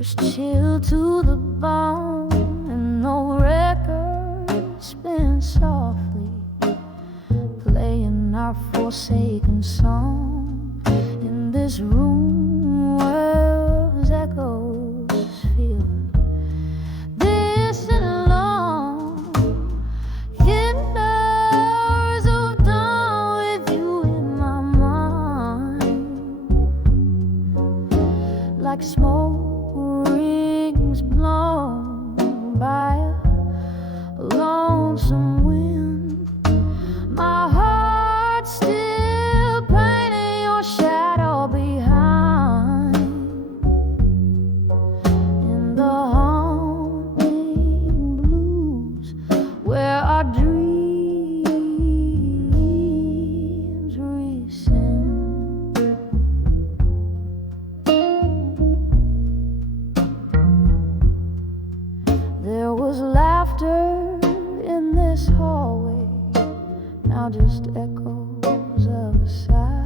Chilled to the bone, and no record spin softly, playing our forsaken song in this room where echoes feel distant and long. Kindles of dawn with you in my mind, like smoke blown by a lonesome wind. My heart still painting your shadow behind, in the haunting blues where our dreams rescind. There was laughter in this hallway, now just echoes of a sigh.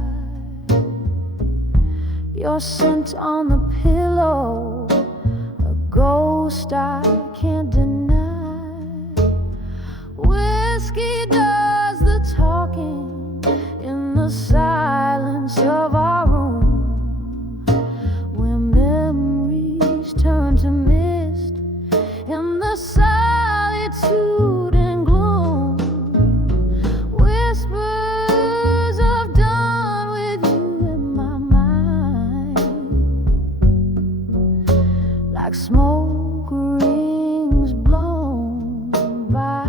Your scent on the pillow, a ghost I can't deny. Whiskey does the talking in the silence of our room, where memories turn to mist in the solitude and gloom. Whispers of dawn with you in my mind, like smoke rings blown by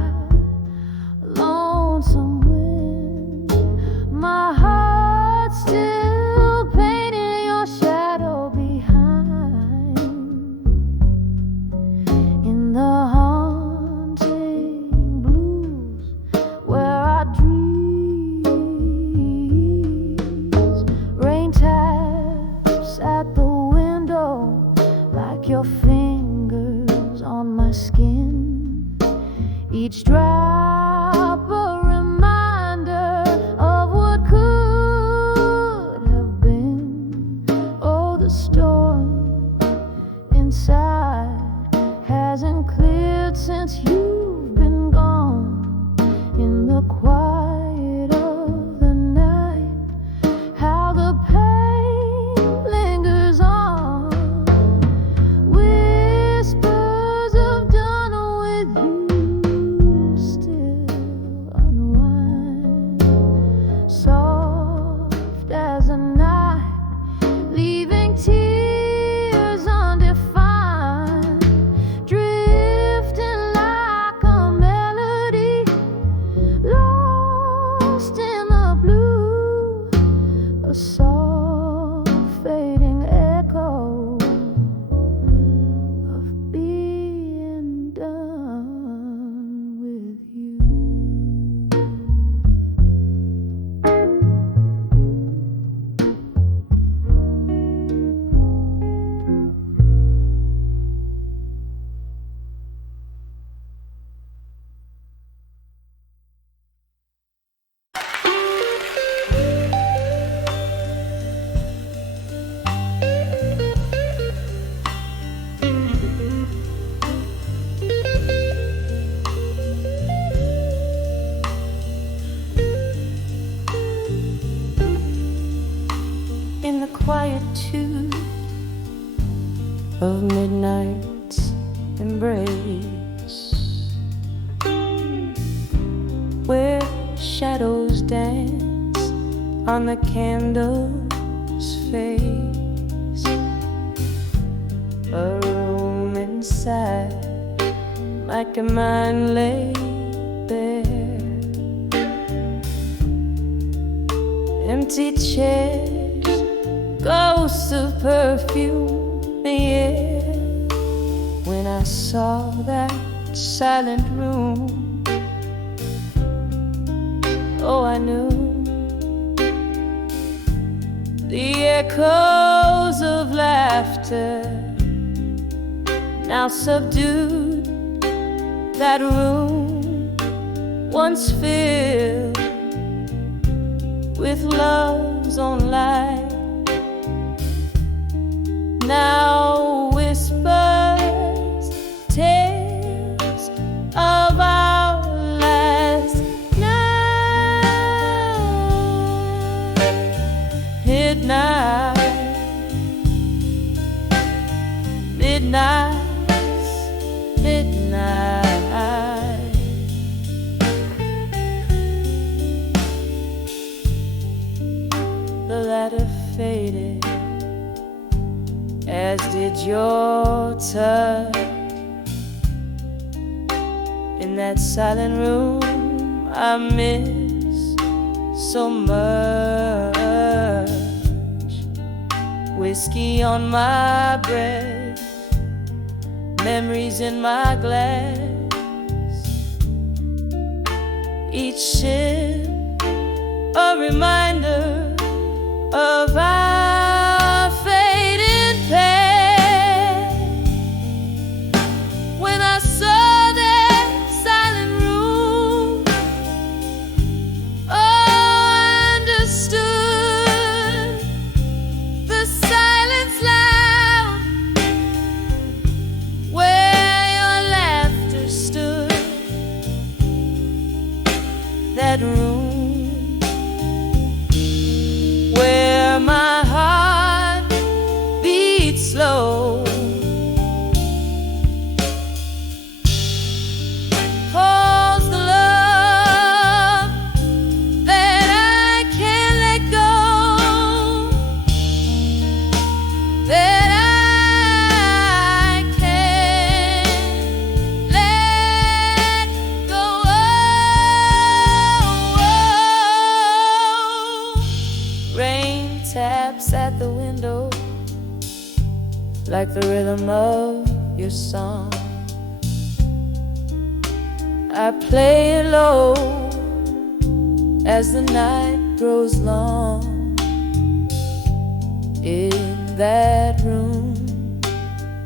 a lonesome wind. My heart still painting your shadow behind, in the haunting blues where our dreams. Rain taps at the window like your fingers on my skin, each drop a reminder of what could have been. Oh, the storm inside hasn't cleared since you've been gone. In the quiet of the night, how the pain lingers on. Whispers of dawn with you still unwind, soft as a night, leaving tears undefined, drifting like a melody, lost in the blue, a soft fading echo of being done with you. In the quietude of midnight's embrace, where shadows dance on the candle's face, a room inside like a mind laid bare, empty chairs, ghosts of perfume in the air. When I saw that silent room, oh, I knew the echoes of laughter now subdued that room once filled with love's own light. Now whisper midnight, midnight. The ladder faded, as did your touch. In that silent room I miss so much. Whiskey on my breath, memories in my glass. Each sip a reminder of our fading past. When I saw that silent room, oh, I understood the silence loud where your laughter stood. That room where my heart beats slow, holds the love that I can't let go, that I can't let go of. Rain taps at the window like the rhythm of your song. I play it low as the night grows long. In that room,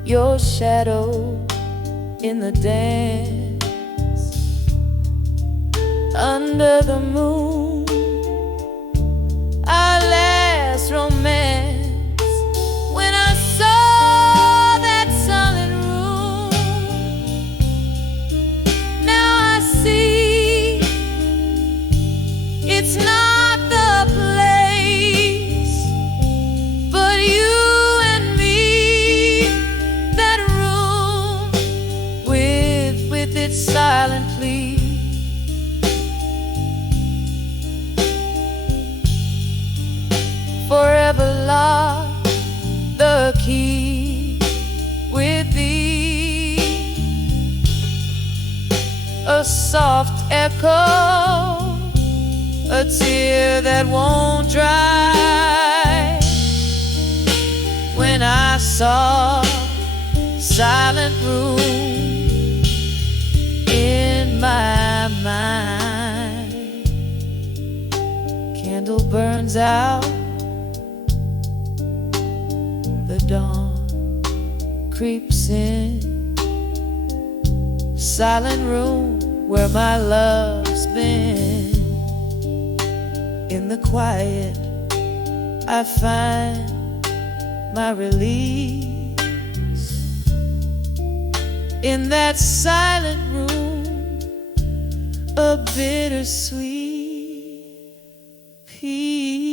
your shadow in the dance. Under the moon, our last romance. When I saw that silent room, now I see it's not the place, but you and me. That room with its silent plea. Forever lock the key with thee. A soft echo, a tear that won't dry. When I saw silent room in my mind, candle burns out. The dawn creeps in. Silent room where my love's been. In the quiet I find my release. In that silent room, a bittersweet peace.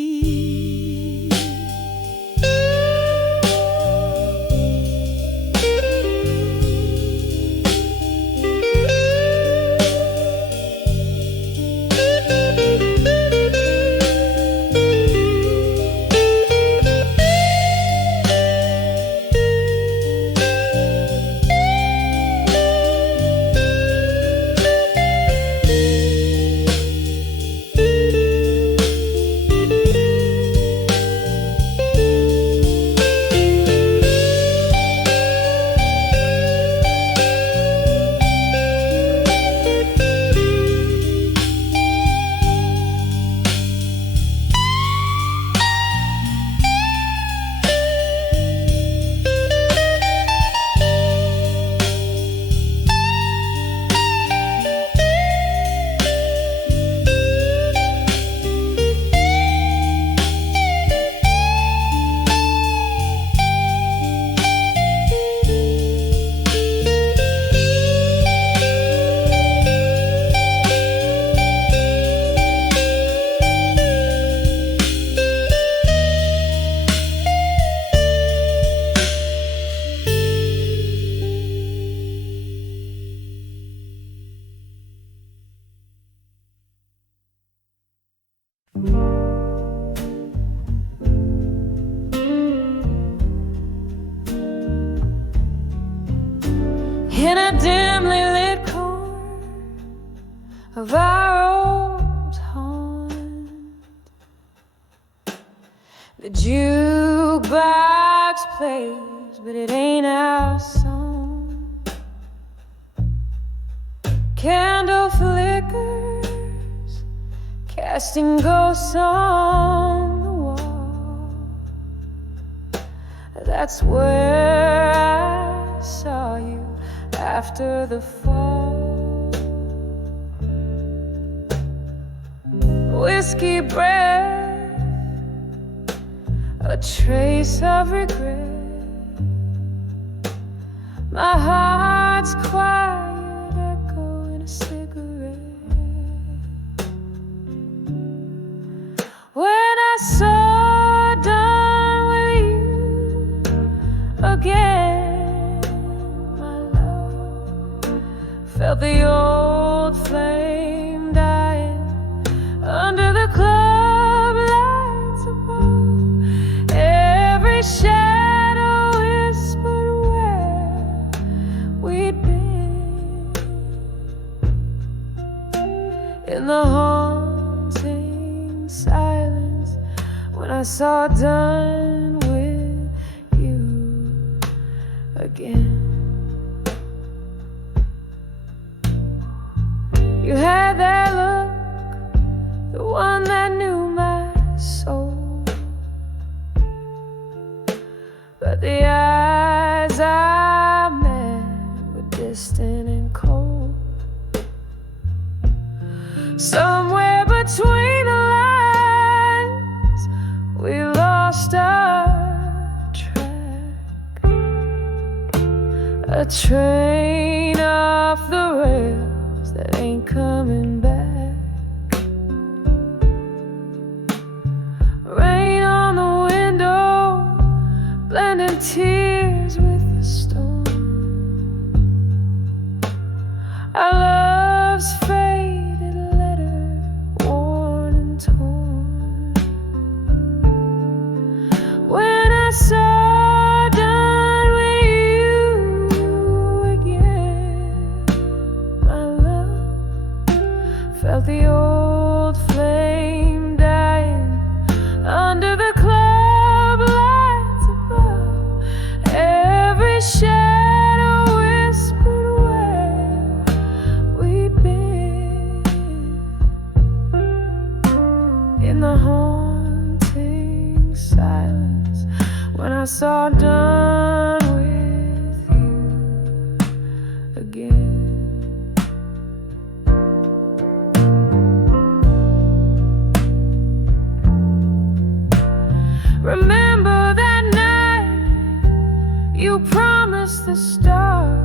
in a dimly lit corner of our old haunt. The jukebox plays, but it ain't our song. Candle flickers, casting ghosts on the wall. That's where I saw you after the fall. Whiskey breath, a trace of regret. My heart's quiet echo in a cigarette. When I saw done with you again, my love, felt the old flame dying under the club lights above. Every shadow whispered where we'd been in the haunting silence when I saw done with you again. You had that look, the one that knew my soul, but the eyes I met were distant and cold. Somewhere between the lines, we lost our track. A train off the rails that ain't coming back. Rain on the window, blending tears with the storm. Our love's faded letter, worn and torn. When I saw done with you again, my love, felt the old flame dying under the club lights above. Every shadow whispered where we'd been in the haunting silence when I saw done with you again. Remember that night you promised the stars.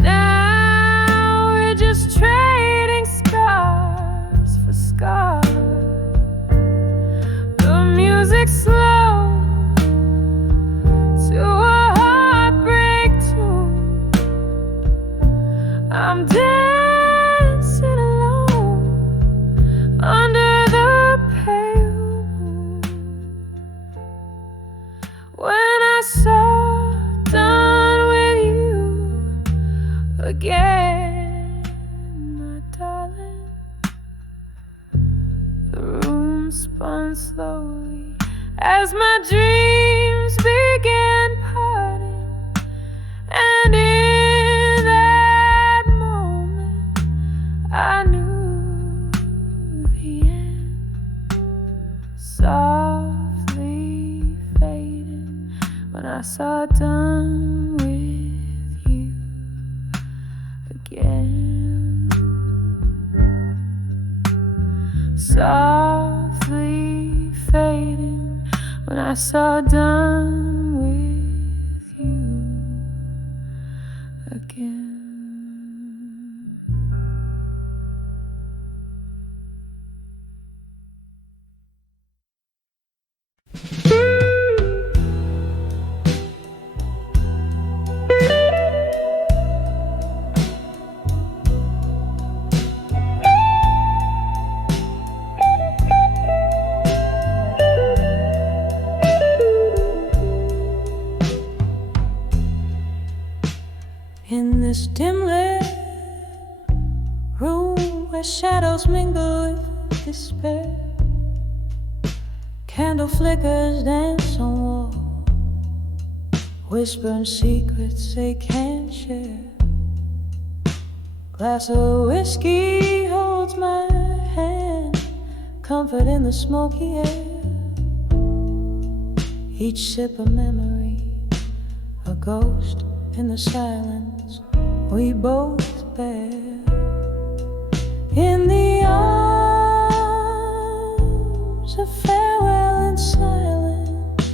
Now we're just trading scars for scars. The music's slow to a heartbreak tune. I'm dancing alone under the pale moon. When I saw done with you again, my darling, the room spun slowly as my dreams began parting. And in that moment I knew the end, softly fading when I saw done with you again. Softly fading when I saw done with you again. this dim-lit room where shadows mingle with despair, candle flickers dance on walls, whispering secrets they can't share. Glass of whiskey holds my hand, comfort in the smoky air. Each sip a memory, a ghost in the silence we both bear. In the arms of farewell and silence,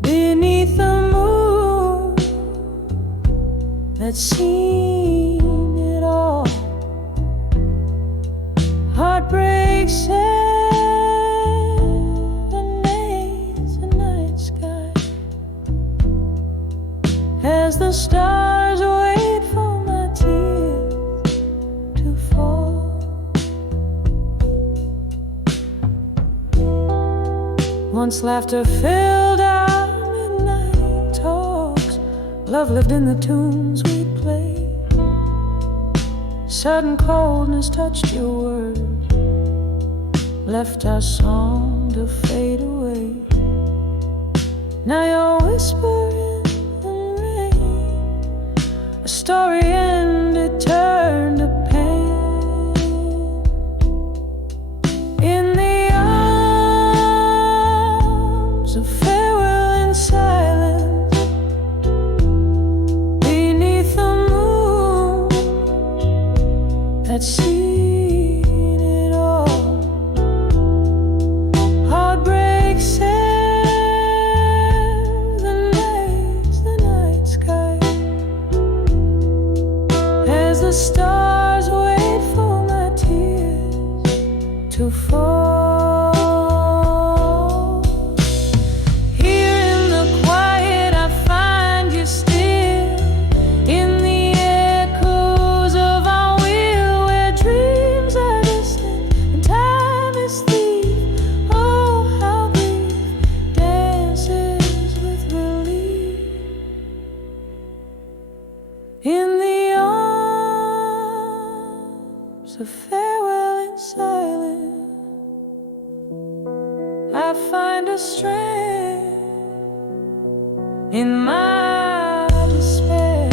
beneath the moon that's seen it all, heartbreak serenades the night sky as the stars wait for my tears to fall. Once laughter filled our midnight talks, love lived in the tunes we played. Sudden coldness touched your words, left our song to fade away. Now you're whispering the rain, a story ended, turned to pain. In the arms of farewell and silence, beneath the moon that's seen it all, heartbreak serenades the night sky as the stars wait for my tears to fall. Here in the quiet I find you still, in the echoes of our will, where dreams are distant and time is thief. Oh, how grief dances with relief. In the arms of farewell and silence, I find a strength in my despair.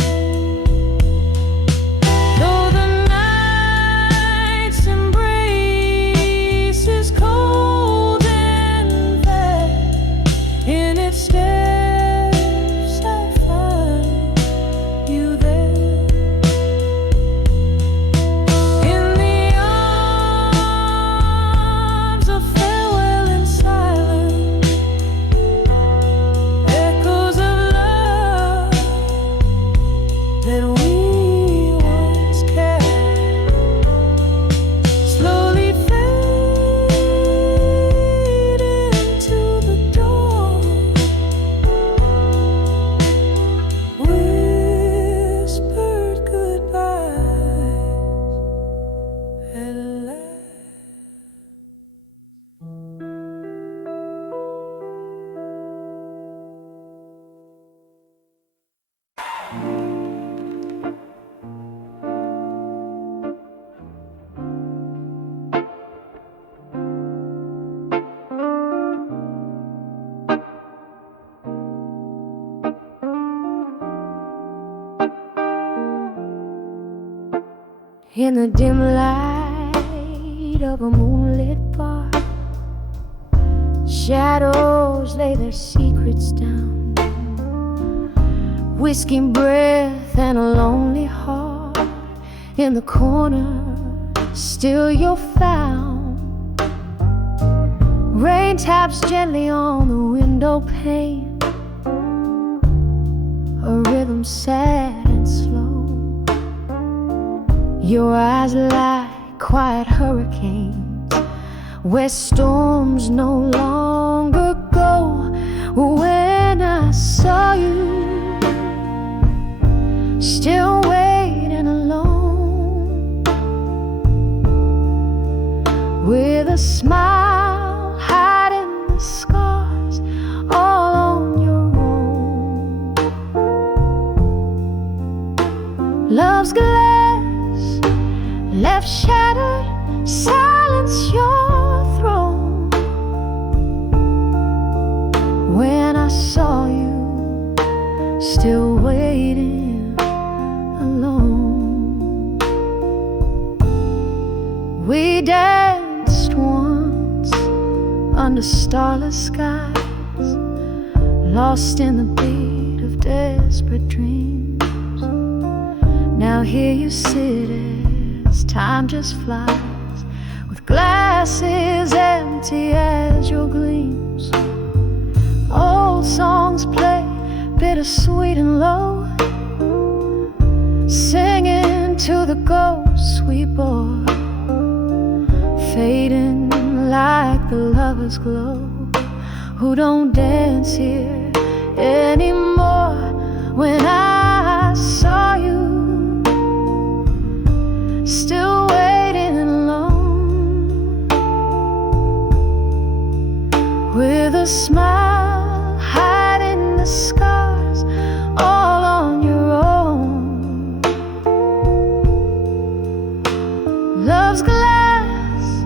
Though the night's embrace is cold and vague, in its steps I find you there. In the arms of farewell and silence, echoes of love that we once carried slowly fade into the dawn, whispered goodbyes at last. In the dim light of a moonlit bar, shadows lay their secrets down, whiskey breath and a lonely heart. In the corner, still you're found. Rain taps gently on the window pane, a rhythm sad and slow. Your eyes like quiet hurricanes, where storms no longer go. When I saw you, still waiting alone, with a smile hiding the scars all on your own. saw you still waiting alone. We danced once under starless skies, lost in the beat of desperate dreams. Now here you sit as time just flies, with glasses empty as your gleams. Old songs play bittersweet and low, singing to the ghosts we bore, fading like the lover's glow, who don't dance here anymore. When I saw you still waiting alone, with a smile hiding the scars all on your own. Love's glass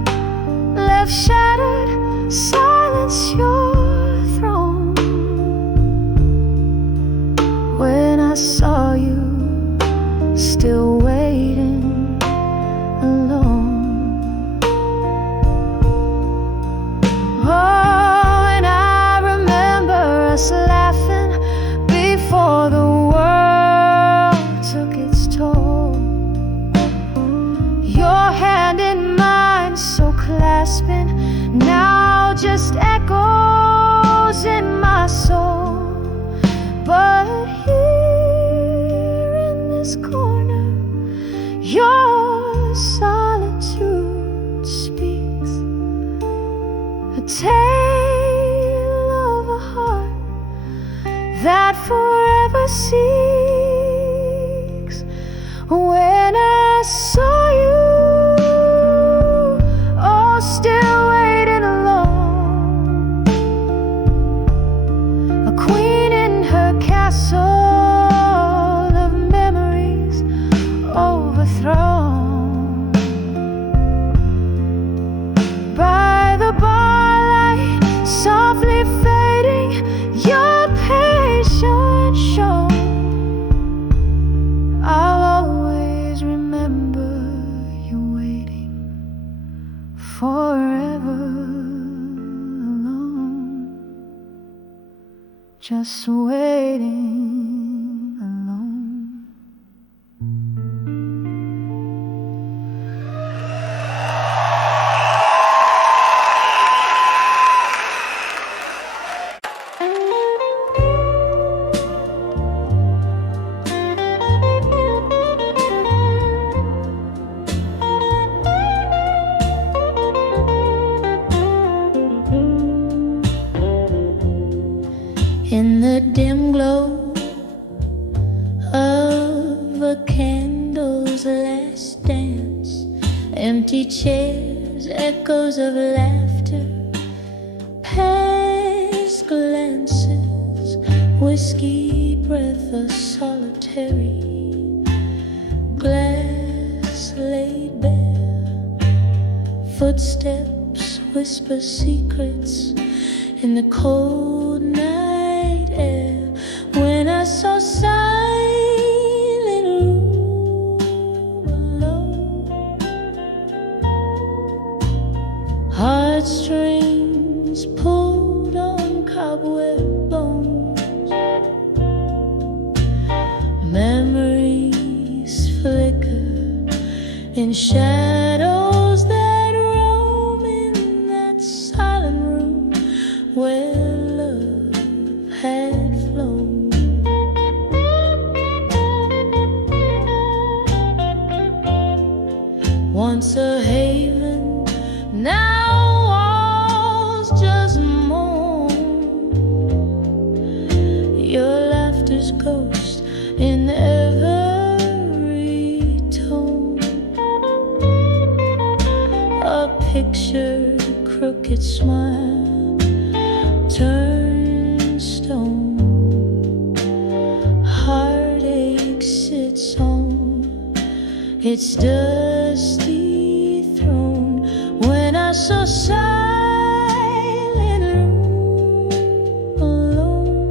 left shattered, silence your throne. When I saw you still waiting alone. Oh, and I remember us laughing before the world took its toll. Your hand in mine, so clasping, now just echoes in my soul. But here in this corner, your solitude speaks a tale of a heart that forever seeks. When I saw you, oh, still waiting alone, a queen in her castle of memories overthrown. By the barlight, softly fading, your patience shown. I'll always remember you waiting forever alone, just waiting alone. In the dim glow of a candle's last dance, empty chairs, echoes of laughter, past glances, whiskey breath, a solitary glass laid bare, footsteps whisper secrets in the cold night air. When I saw silent room alone, heartstrings pulled on cobweb bones, memories flicker in shadows that roam in that silent room where love had flown. Once a haven, now walls just moan. Your laughter's ghost in every tone, a picture, crooked smile, turned stone. Heartache sits on its dusty throne. When I saw silent room alone,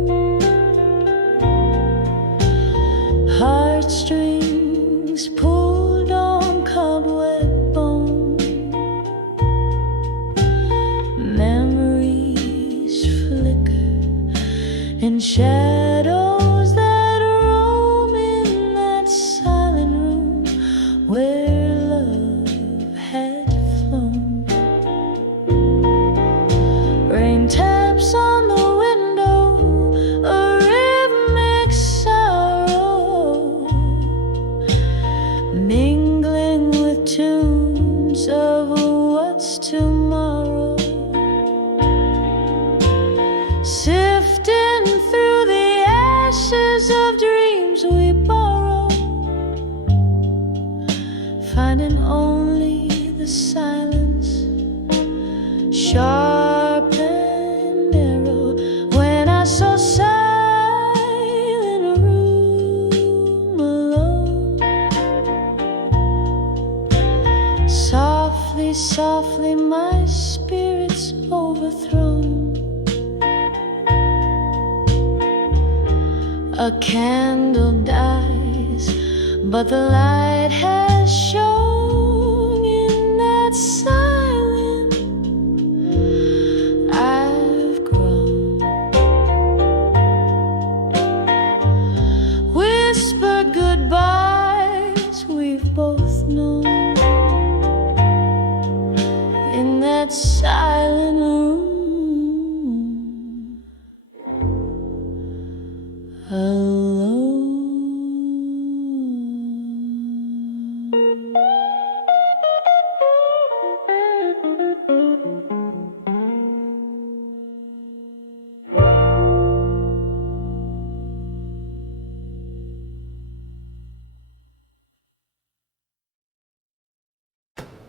shadows that roam in that silent room where love had flown. Rain taps on the window, a rhythmic sorrow, mingling with tunes of what's tomorrow. Sifting through the ashes of dreams we borrow, finding only the silence, sharp and narrow. When I saw silent room alone, softly, softly my spirit's overthrown. A candle dies, but the light has shone in that silence I've grown. Whisper goodbyes we've both known in that silent room alone.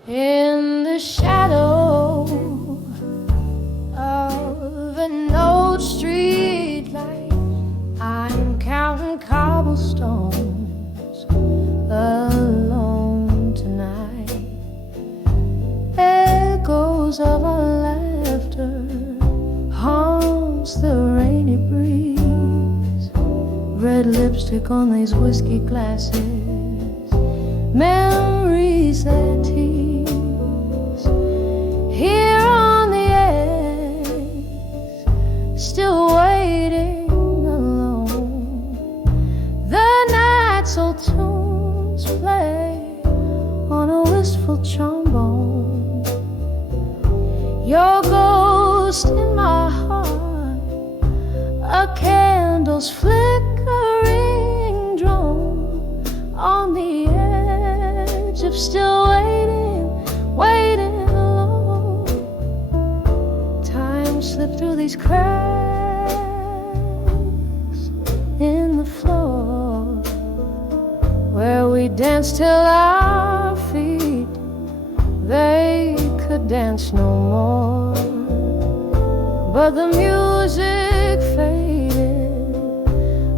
In the shadow of an old street light, I'm counting cobblestones alone tonight. Echoes of our laughter haunts the rainy breeze. Red lipstick on these whiskey glasses, memories that tease. Here on the edge, still waiting alone. The night's old tunes play on a wistful trombone. Your ghost in my heart, a candle's flickering drone on the edge of still waiting, waiting alone. Time slipped through these cracks in the floor where we danced till our feet they could dance no more. But the music faded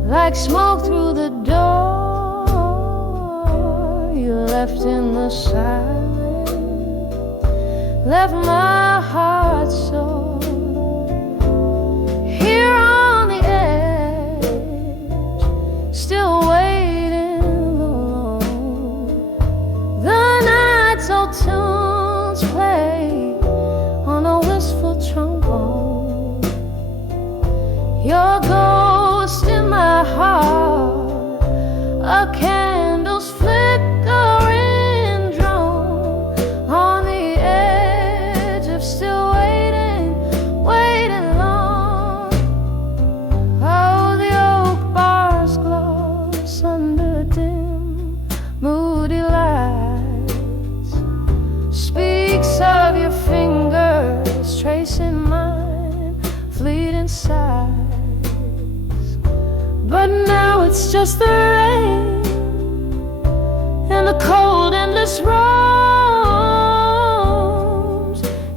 like smoke through the door. You left in the silence, left my heart sore. Here on the edge, still waiting alone. The night's old tunes play on a wistful trombone. Your ghost in my heart, a candle's flickering drone on the edge of still waiting, waiting long. Oh, the oak bars gloss under dim, moody lights, speaks of your fingers tracing mine, fleeting sighs. But now it's just the rain and the cold endless roams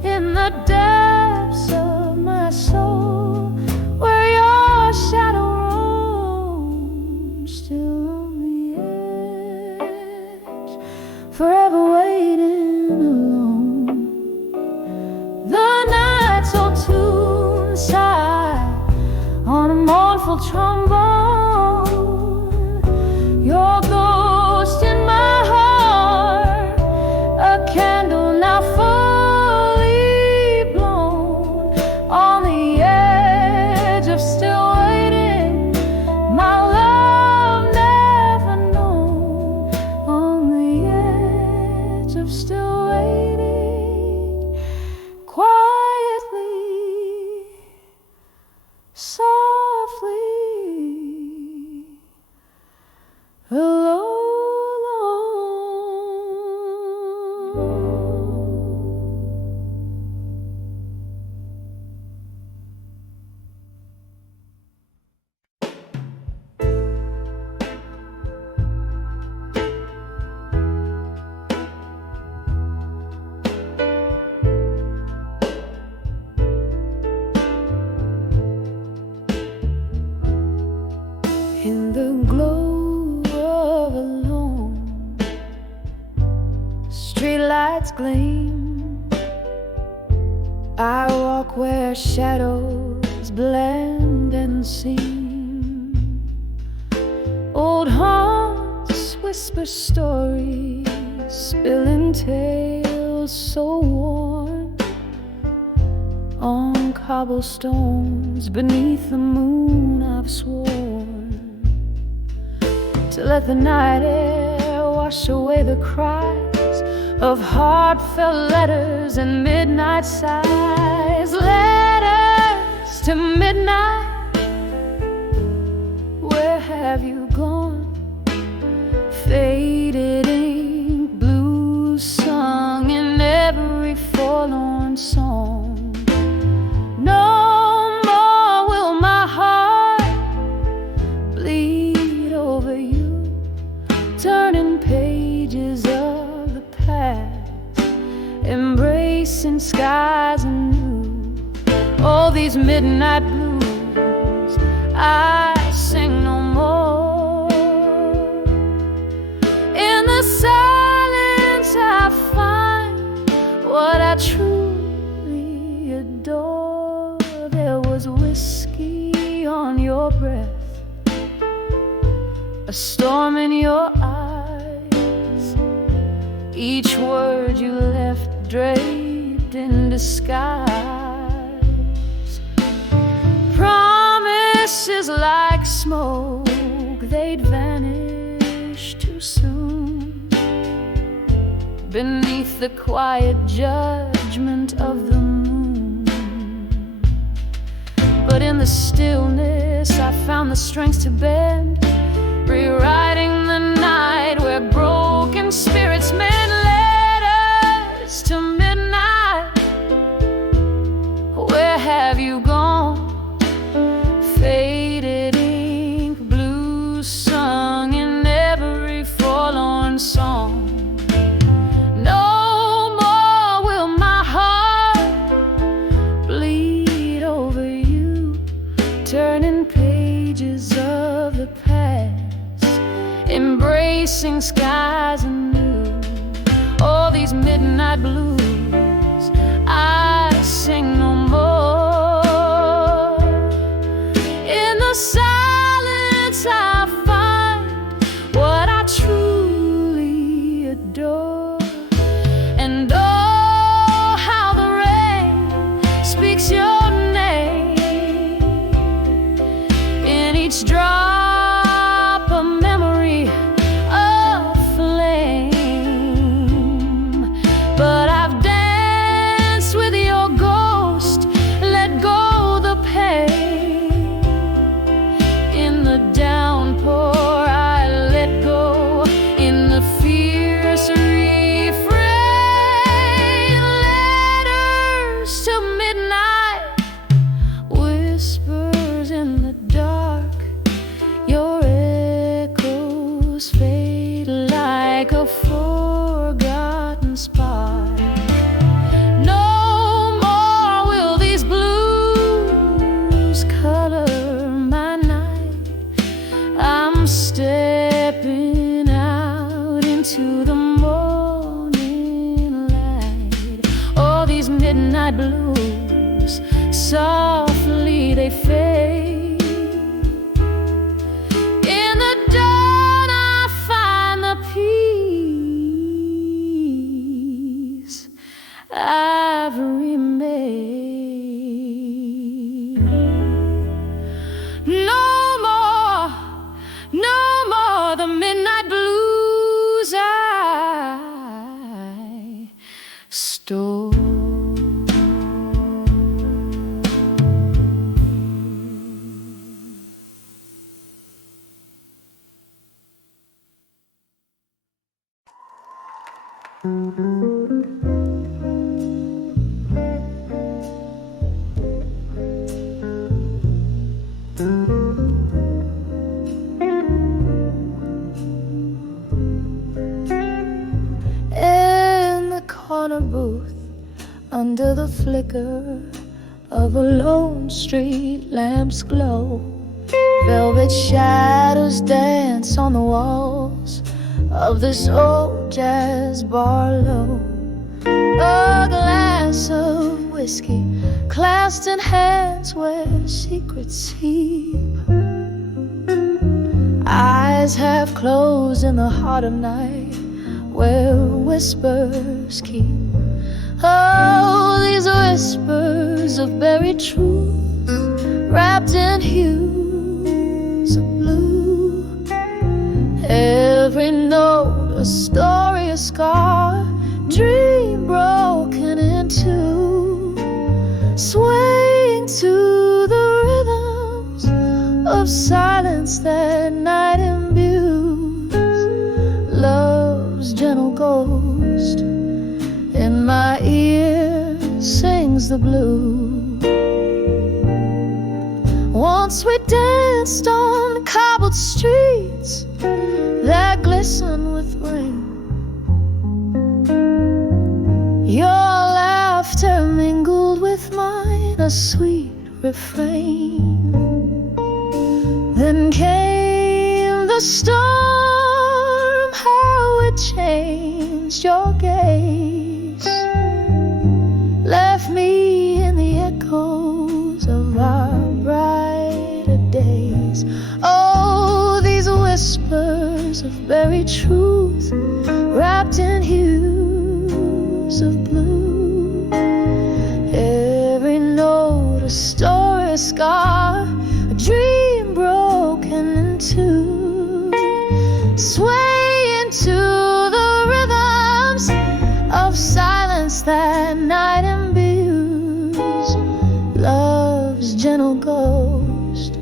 in the depths of my soul, where your shadow roams, still on the edge, forever waiting alone. The night's old tune sigh on a mournful trombone. Your ghost in my heart, a candle now fully blown on the edge of still waiting. softly alone. In the glow of a lone, streetlights gleam. I walk where shadows blend and seem. Old haunts whisper stories, spilling tales so worn on cobblestones beneath the moon. I've sworn to let the night air wash away the cries of heartfelt letters and midnight sighs. Letters to midnight, where have you gone? Faded ink, blues sung in every forlorn song. No more will my heart bleed over you, turning pages of the past, embracing skies anew. All these midnight blues I sing no more. In the silence I find what I truly adore. There was whiskey on your breath, a storm in your eyes, each word you left draped in disguise. Promises like smoke, they'd vanish too soon beneath the quiet judgment of the moon. But in the stillness I found the strength to bend, rewriting the night where broken spirits mend. Letters to midnight, where have you gone? Faded ink, blues sung in every forlorn song. No more will my heart bleed over you, turning pages of the past, embracing skies anew. All these midnight blues I sing no more. In the silence I find what I truly adore. And oh, how the rain speaks your name in each drop a memory of flame. But I've danced with your ghost, let go the pain. In the downpour I let go, in the fierce refrain. Letters to midnight, whispers in the dark, your echoes fade like a forgotten spark. No more will these blues color my night. I'm stepping out into the morning light. All these midnight blues, softly they fade. In the dawn I find the peace I've remade. No more, no more the midnight blues I stole. flicker of a lone street lamp's glow. Velvet shadows dance on the walls of this old jazz bar low. A glass of whiskey clasped in hands where secrets sleep. Eyes half closed in the heart of night where whispers keep. Oh, these whispers of buried truth wrapped in hues of blue. Every note a story, a scar, dream broken in two, swaying to the rhythms of silence that night imbues. Love's gentle ghost in my ear sings the blues. Once we danced on cobbled streets that glisten with rain. Your laughter mingled with mine, a sweet refrain. Then came the storm, how it changed your gaze, left me in the echoes of our brighter days. Oh, these whispers of buried truth wrapped in hues of blue. Every note a story, a scar, a dream broken in two, sway into the rhythms of silence that night imbues. Love's gentle ghost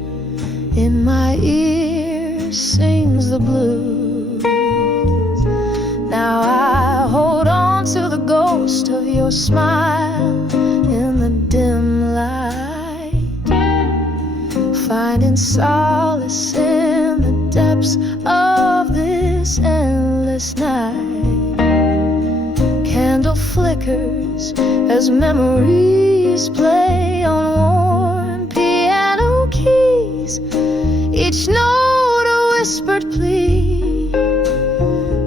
in my ear sings the blues. Now I hold on to the ghost of your smile in the dim light, finding solace in the depths of this endless night. Candle flickers as memories play on worn piano keys, each note a whispered plea,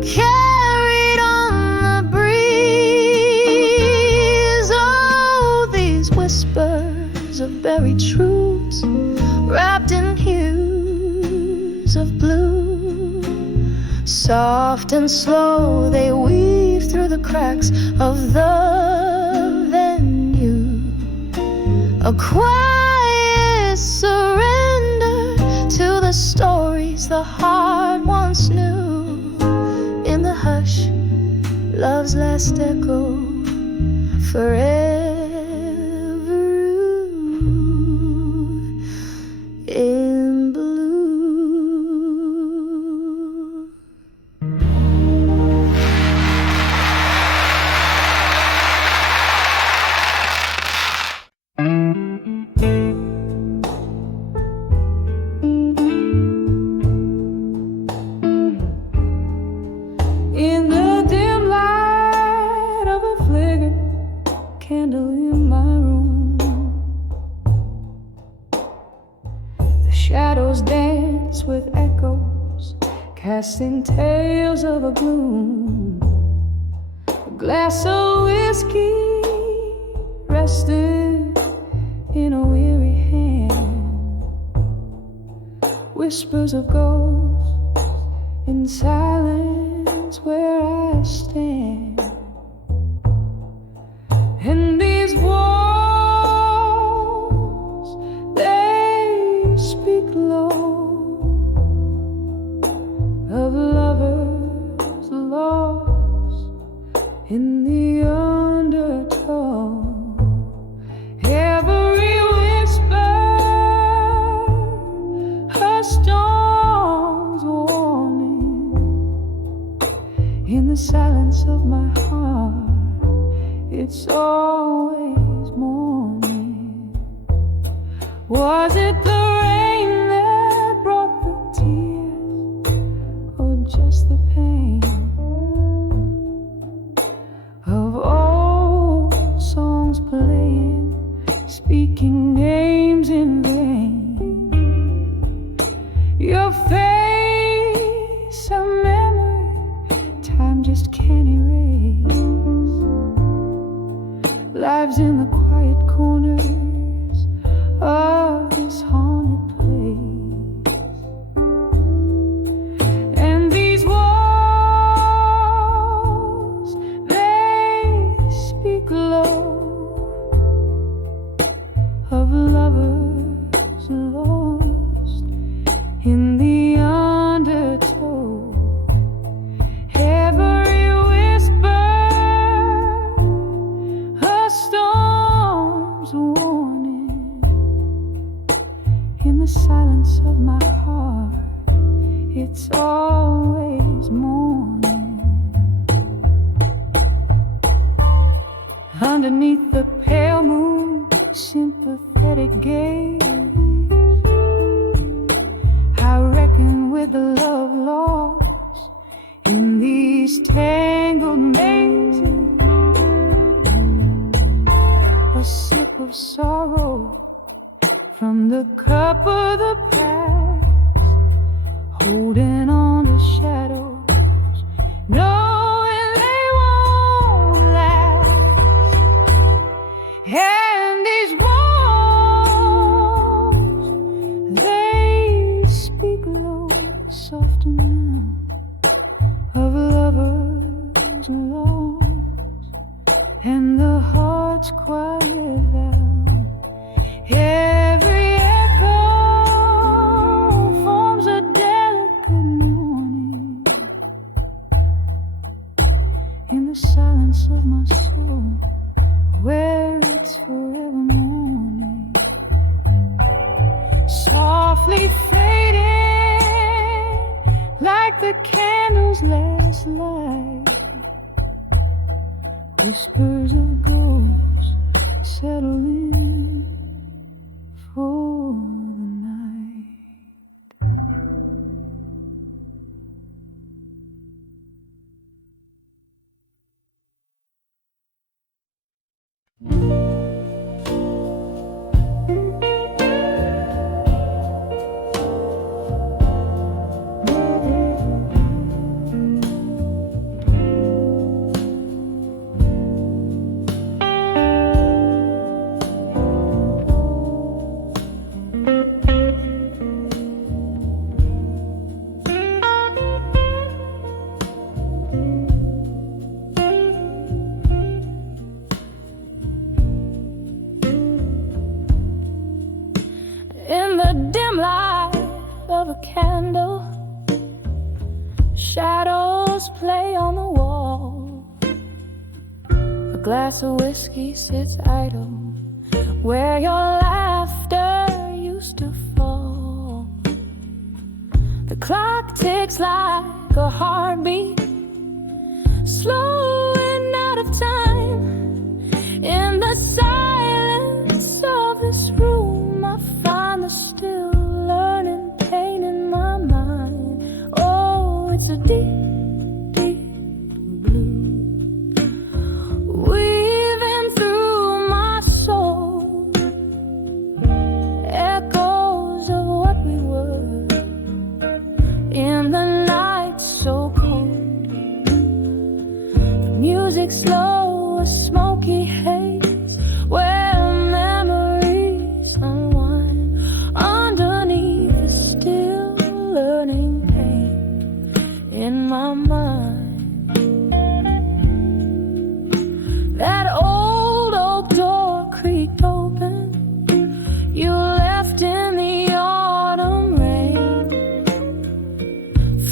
carried on the breeze. Oh, these whispers of buried truths wrapped in hues of blue. Soft and slow they weave through the cracks of the venue, a quiet surrender to the stories the heart once knew. In the hush, love's last echo, forever in blue. In the dim light of a flicker candle in my room, the shadows dance with echoes, casting tales of a gloom. A glass of whiskey resting in a weary hand, whispers of ghosts in silence where I stand. And these walls, they speak low of lovers lost in the undertow. Every whisper a storm's warning. In the silence of my heart, it's always morning. Was it the rain that brought the tears, or just the pain of old songs played In the silence of my heart, it's always morning. Underneath the pale moon, sympathetic gaze, I reckon with the love lost in these tangled mazes. A sip of sorrow from the cup of the past, holding on to shadows, knowing they won't last. And these walls, they speak low, soft and numb, of lovers lost, and the heart's quiet vow. Every echo forms a delicate mourning in the silence of my soul, where it's forever morning, softly fading like the candle's last light. Whispers of ghosts settle in for the night. In the dim light of a candle, shadows play on the wall. A glass of whiskey sits idle where your laughter used to fall. The clock ticks like a heartbeat, slowing out of time. In the silence of this room, I find the still learning pain in my mind. Oh, it's a deep, deep blue, weaving through my soul, echoes of what we were in the night so cold. The music slow, a smoky haze, where memories unwind underneath the still learning pain in my mind. That old oak door creaked open, you left in the autumn rain.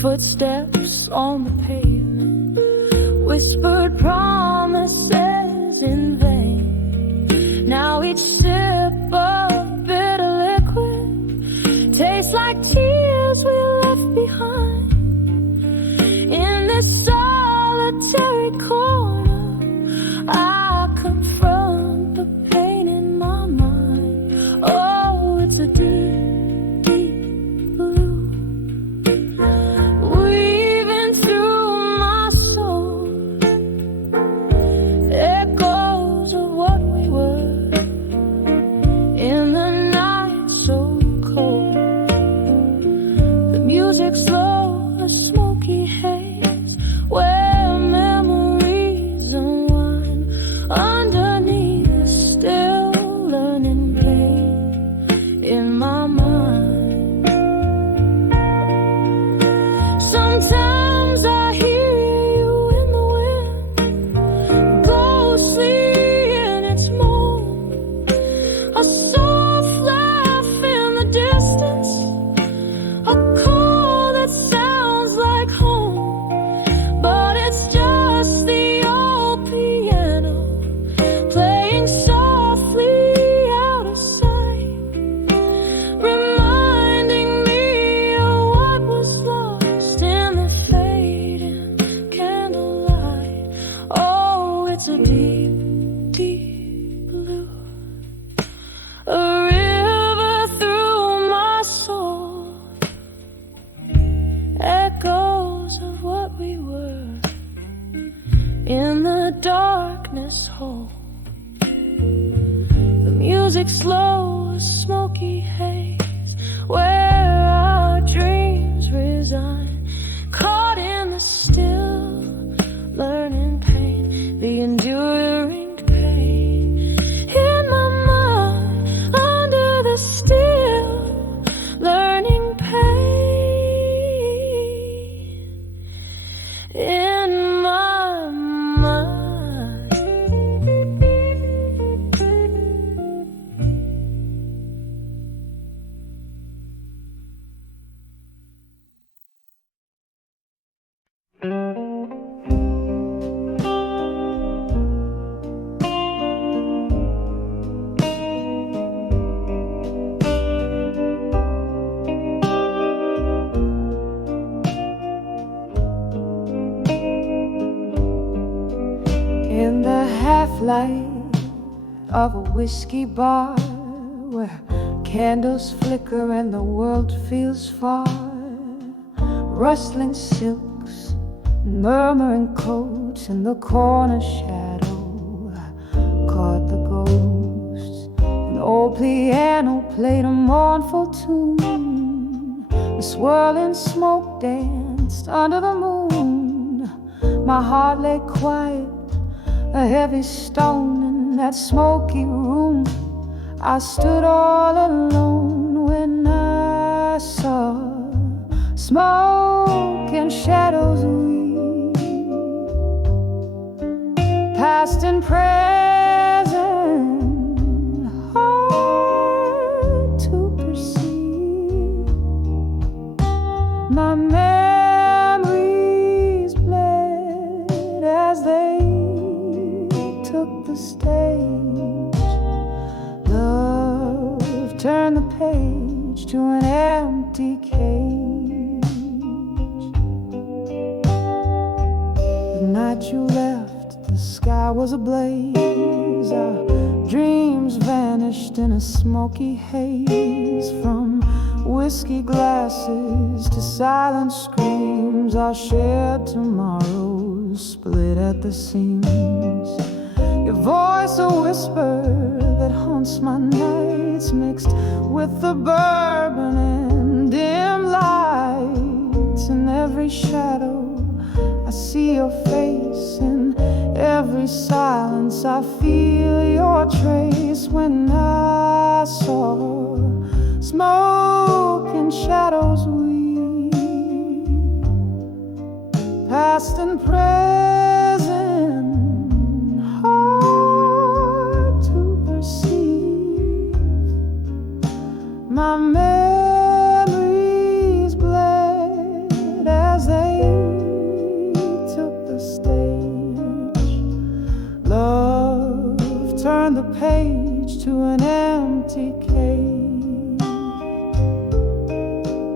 Footsteps on the pavement, whispered promises in vain. Now each sip of bitter liquid tastes like tears we left behind. In this solitary corner, I confront the pain in my mind. Oh, it's a deep, deep blue, weaving through my soul, echoes of what we were in the night so cold. slow smoky haze where our dreams reside, caught in the still, learning pain, the enduring pain in my mind, under the still, learning pain in my mind. In the half-light of a whiskey bar, where candles flicker and the world feels far, rustling silks, murmuring coats, in the corner shadow caught the ghosts. An old piano played a mournful tune, the swirling smoke danced under the moon. My heart lay quiet, a heavy stone in that smoky room. I stood all alone when I saw smoke and shadows weave, past and present, hard to perceive. My memories bled as they took the stage. Love turned the page to an empty cage. The night you left, the sky was ablaze. Our dreams vanished in a smoky haze. From whiskey glasses to silent screams, our shared tomorrows split at the seams. Your voice a whisper that haunts my nights, mixed with the bourbon and dim lights. In every shadow I see your face, in every silence I feel your trace. When I saw smoke and shadows weave, past and present, my memories bled as they took the stage. Love turned the page to an empty cage.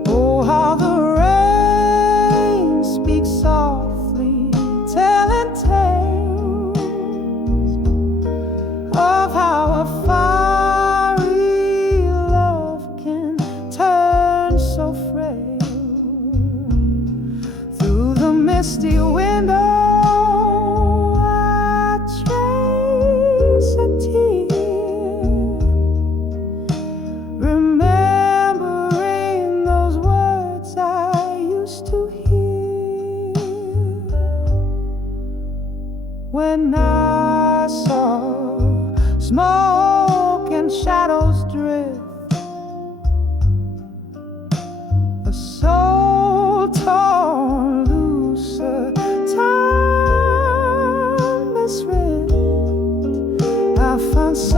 Oh, how the rain speaks softly, telling tales of how a fire misty window. I trace a tear, remembering those words I used to hear when I saw smoke and shadows drift. A soul torn, timeless rift. I found solace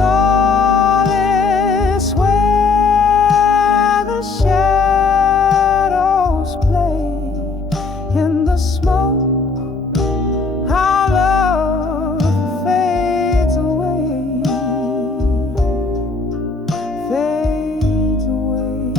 where the shadows play. In the smoke, our love fades away, fades away.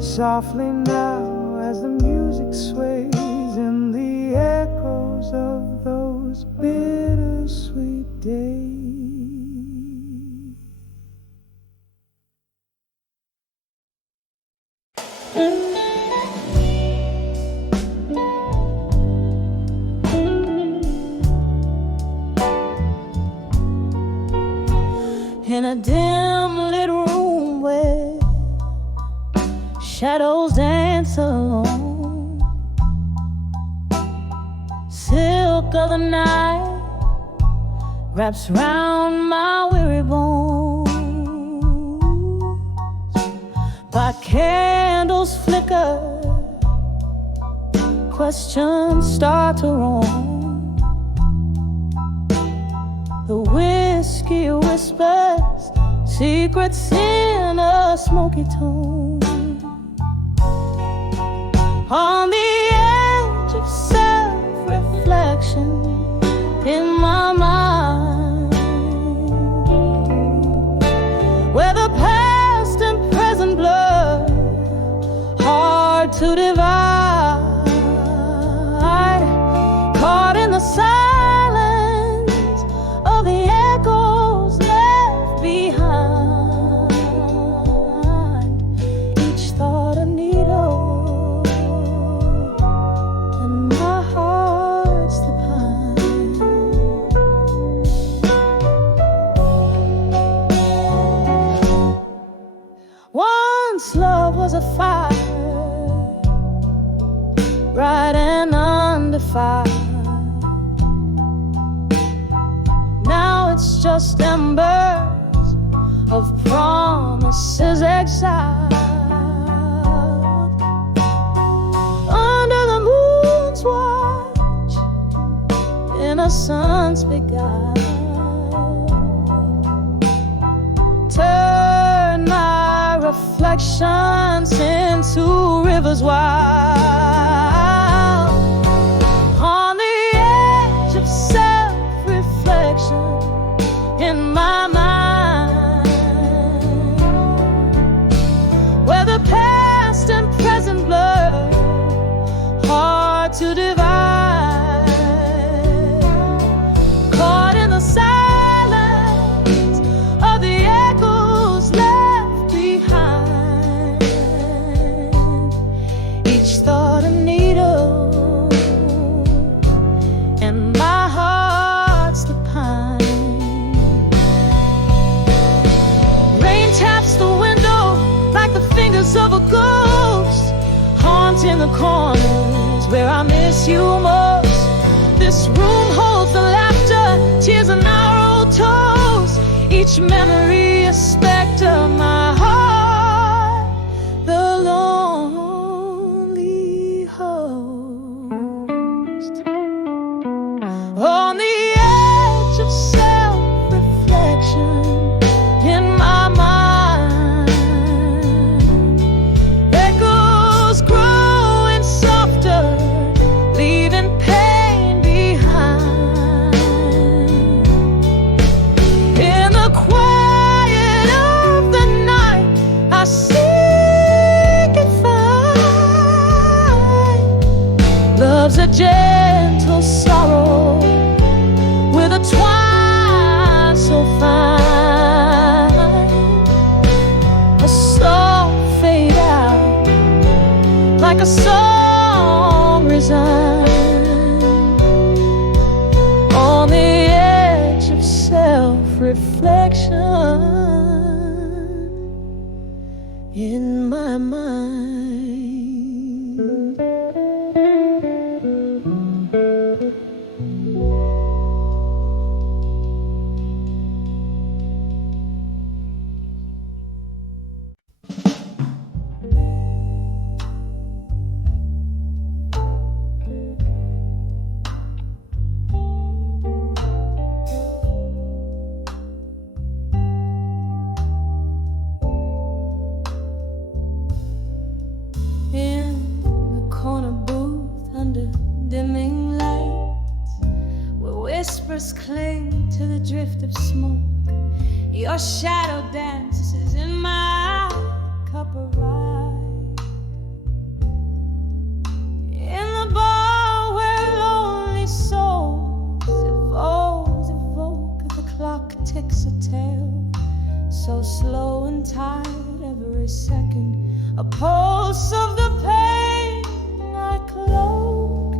Softly now, as the music sways in the echoes of those bittersweet days. in a dim lit room where shadows dance alone. Silk of the night wraps round my weary bones. By candles flicker, questions start to roam. The whiskey whispers secrets in a smoky tone. On the edge of self-reflection in my mind, where the past and present blur, hard to divide, caught in the silence of the echoes left behind. Each thought a needle, and my heart's the pine. Once love was a fire, bright and undefined. Now it's just embers of promises exiled. Under the moon's watch, innocence beguiled. Turn my reflections into rivers wild. On the edge of self-reflection in my mind, where the past and present blur, hard to divide, caught in the silence of the echoes left behind. Each thought a needle, and my heart's the pine. Rain taps the window like the fingers of a ghost, haunting the corners where I miss you most. This room holds the laughter, tears, and our old toast. Each memory a specter, my heart the lonely host. On the edge of self-reflection in my mind, echoes growing softer, leaving pain behind. In the quiet of the night, I seek and find love's a gentle sorrow with a twine so fine. A soul fade out like a song resigned. On the edge of self-reflection in my mind. In the corner booth under dimming lights, where whispers cling to the drift of smoke, your shadow dances in my cup of rye. In the bar where lonely souls evoke, the clock ticks a tale so slow and tight every second, a pulse of the pain I cloak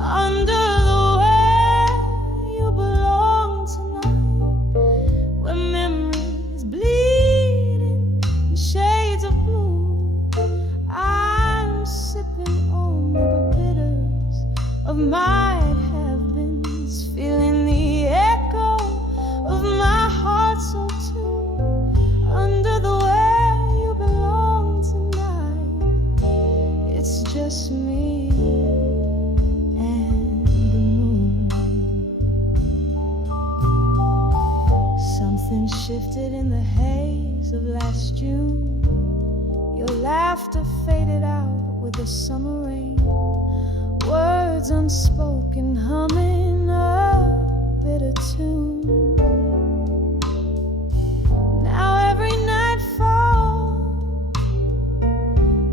under the way you belong tonight, where memories last June. Your laughter faded out with the summer rain. Words unspoken, humming a bitter tune. Now every nightfall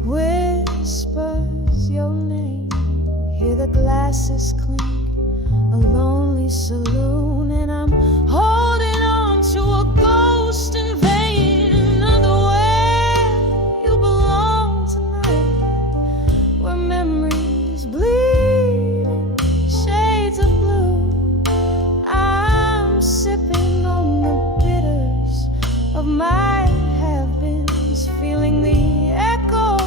whispers your name. Hear the glasses clink, a lonely saloon, and I'm holding on to a ghost in vain. Underwear, you belong tonight, where memories bleed in shades of blue. I'm sipping on the bitters of my have-beens, feeling the echo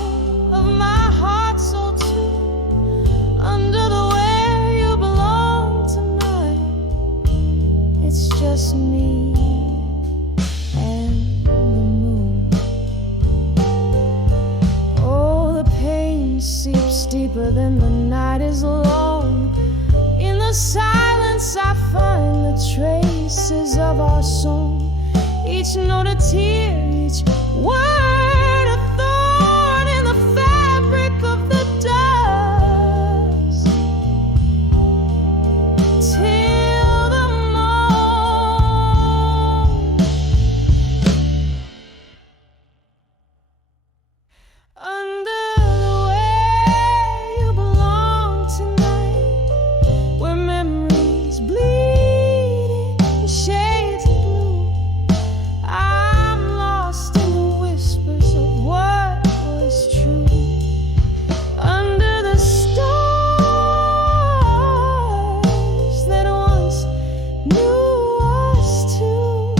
of my heart so true. Under the where you belong tonight, it's just me and the moon. Oh, the pain seeps deeper than the night is long. In the silence I find the traces of our song. Each note a tear, each word a thorn in the fabric of the dust. Till the morn. Under the way you belong tonight, where memories bleed in shades of blue. I'm lost in the whispers of what was true. Under the stars that once knew us two.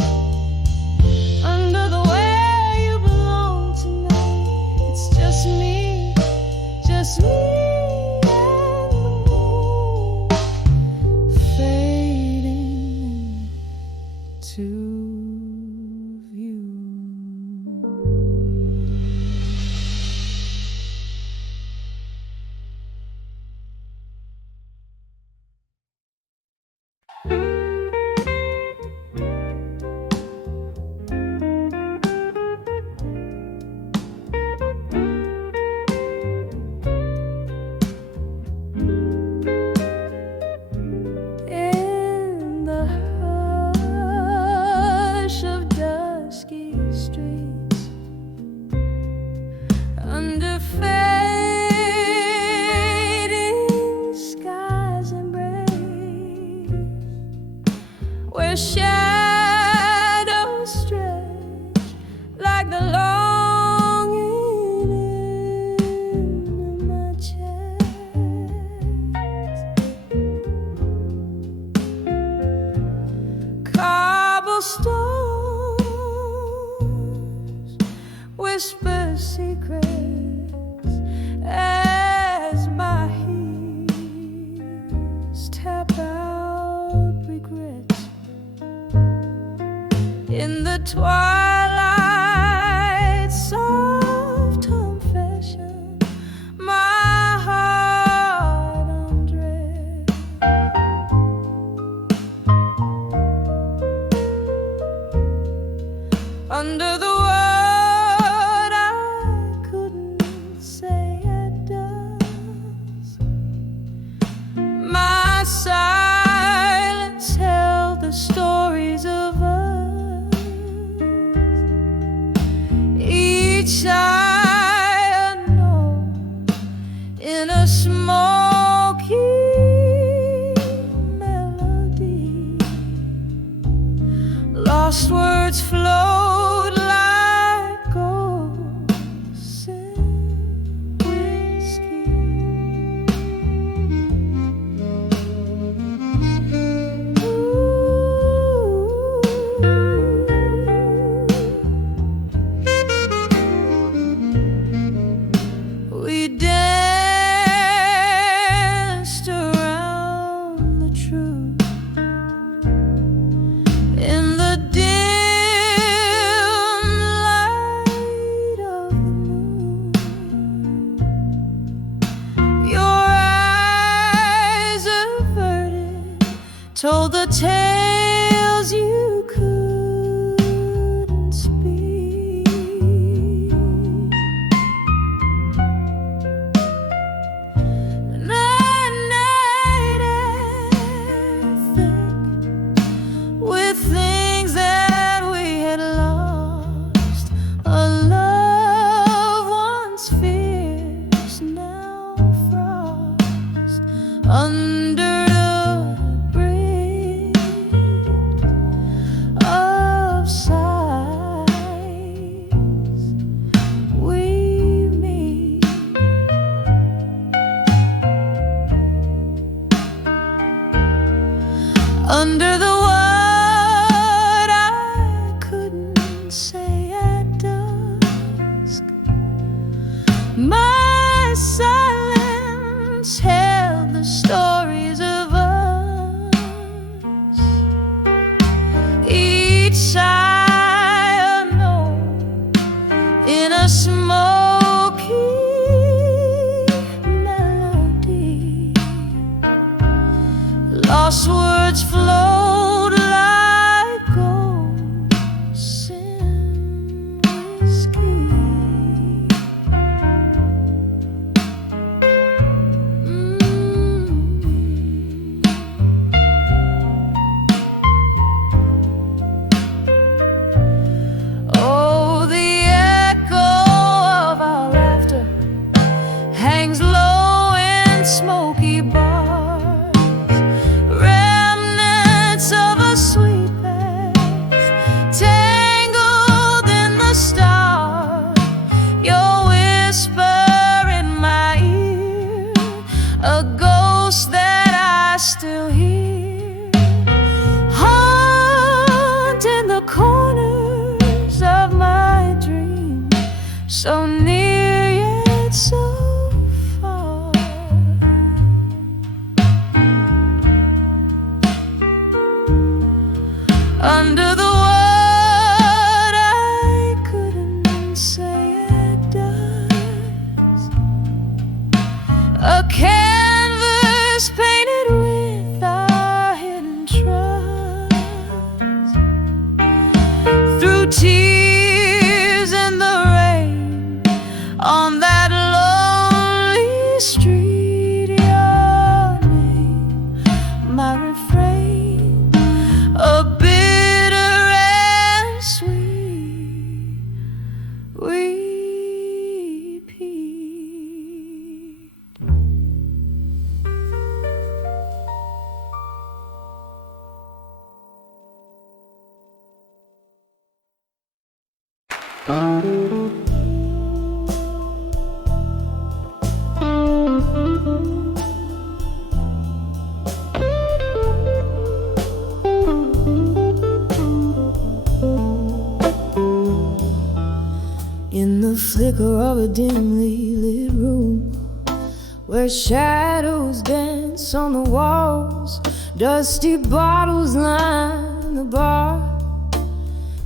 Under the where you belong tonight, it's just me and the moon, fading into view. In the hush of dusky streets, under fading skies embrace, where shadows stretch like the longing in my chest. Cobblestones whisper secrets as my heels tap out regrets. In the twilight, soft confession, my heart undressed. Under the word I couldn't say at dusk, my silence held the stories of us. Each sigh unknown in a smoky melody. Lost words flowed like ghosts in whiskey. We danced around the truth in the dim light of the moon. Your eyes averted told the tales you couldn't speak. so near yet so far. Under the what I couldn't say it does. A canvas painted with our hidden trust. Through tears and the rain on that lonely street, your name, my refrain, a bitter and sweet repeat. In the flicker of a dimly lit room, where shadows dance on the walls, dusty bottles line the bar,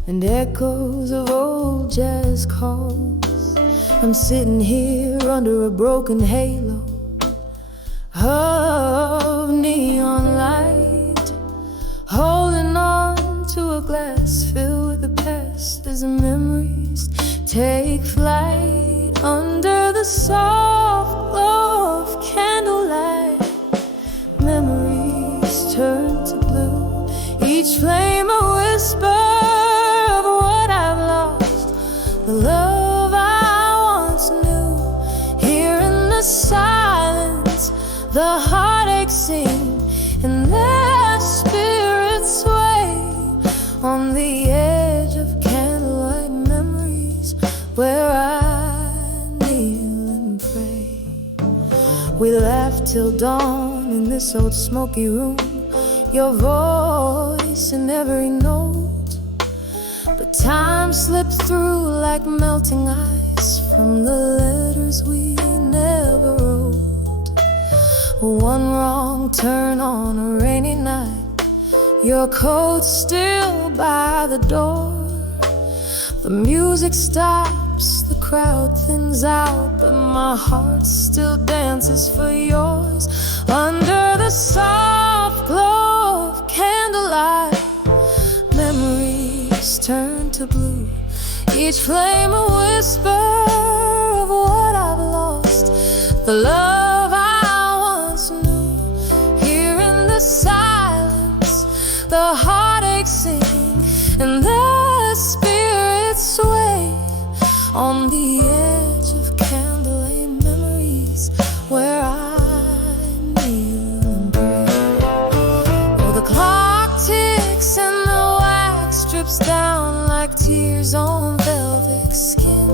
and echoes of old jazz calls. I'm sitting here under a broken halo of neon light, holding on to a glass filled with the past as the memories take flight under the soft glow of candlelight. Memories turn to blue, each flame a whisper of what I've lost, the love I once knew. Here in the silence, the heartache sing, and let spirit sway on the edge of candlelight memories, where I kneel and pray. We laughed till dawn in this old smoky room, your voice in every note, but time slipped through like melting ice from the letters we never wrote. One wrong turn on a rainy night, your coat still by the door. The music stops, the crowd thins out, but my heart still dances for yours. Under the soft glow of candlelight, memories turn to blue, each flame a whisper of what I've lost, the love I once knew. Here in the silence, the heartache sing, and the spirits sway on the edge of candlelight memories, where I kneel and pray. Oh, the clock ticks and the wax drips down like tears on velvet skin.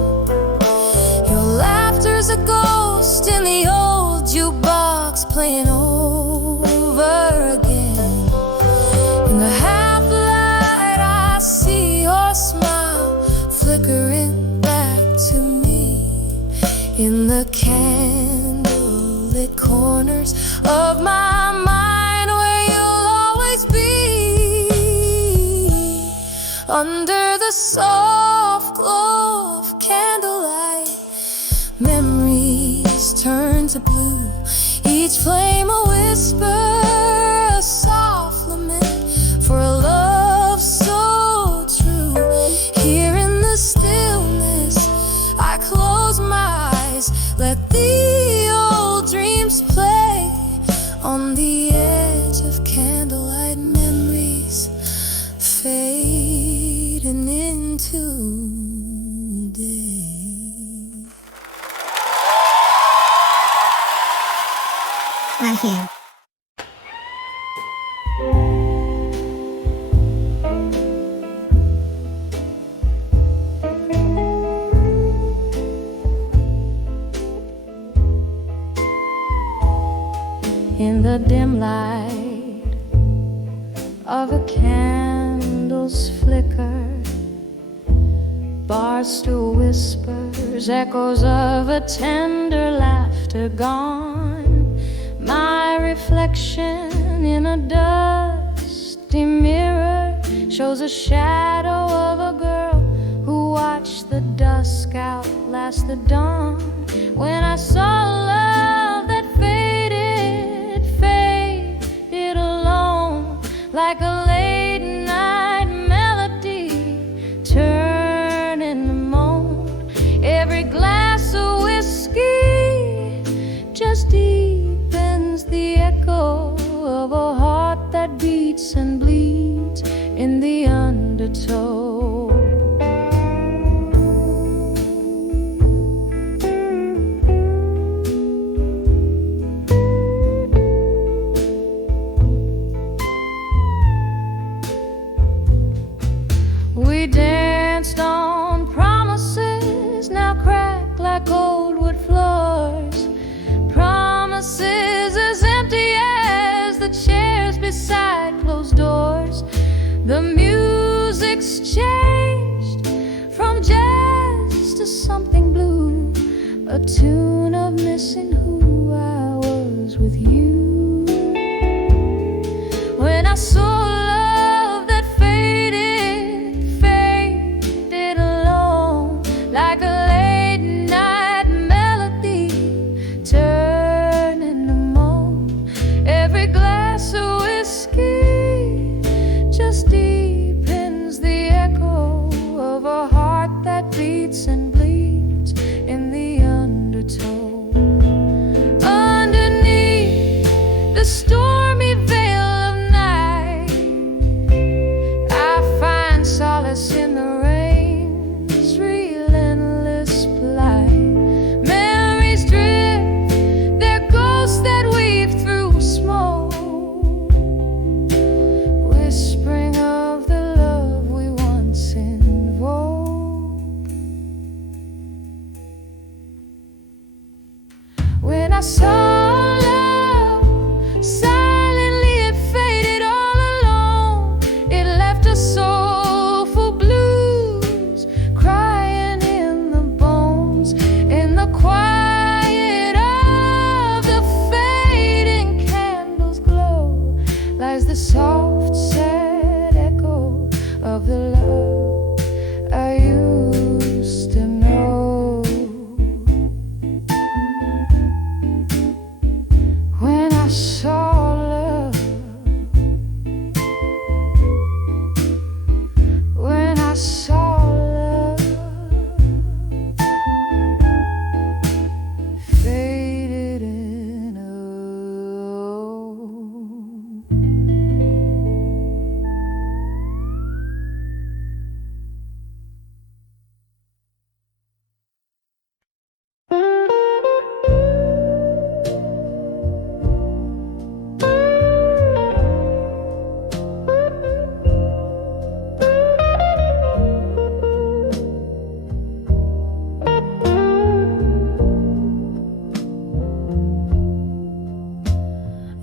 Your laughter's a ghost in the old jukebox playing over again. In the half light I see your smile flickering back to me. In the candlelit corners of my mind, where you'll always be. Under the soft glow of candlelight, memories turn to blue, each flame a whisper, a soft lament for a love so true. Here in the stillness, I close my eyes, let the old dreams play on the edge of candlelight memories, fading into day. Right here. In the dim light of a candle's flicker, barstool whisper whispers, echoes of a tender laughter gone. My reflection in a dusty mirror shows a shadow of a girl who watched the dusk outlast the dawn. When I saw love that faded alone, like a late night melody turning to moan. Every glass of whiskey just deepens the echo of a heart that beats and bleeds in the undertow. We danced on promises now cracked like old wood floors, promises as empty as the chairs beside closed doors. The music's changed from jazz to something blue, a tune of missing who I was with you. When I saw love that faded alone, like a late night melody turning to moan. Every glass of whiskey just deepens the echo of a heart that beats and bleeds in the undertow. Underneath the stormy veil of night, I find solace in the rain's relentless plight. Memories drift, they're ghosts that weave through smoke, whispering of the love we once invoked. When I saw love, silently it faded all alone. It left a soulful blues crying in the bones. In the quiet of the fading candle's glow lies the soft, sad echo of the love I used to know. When I saw love, when I saw love faded in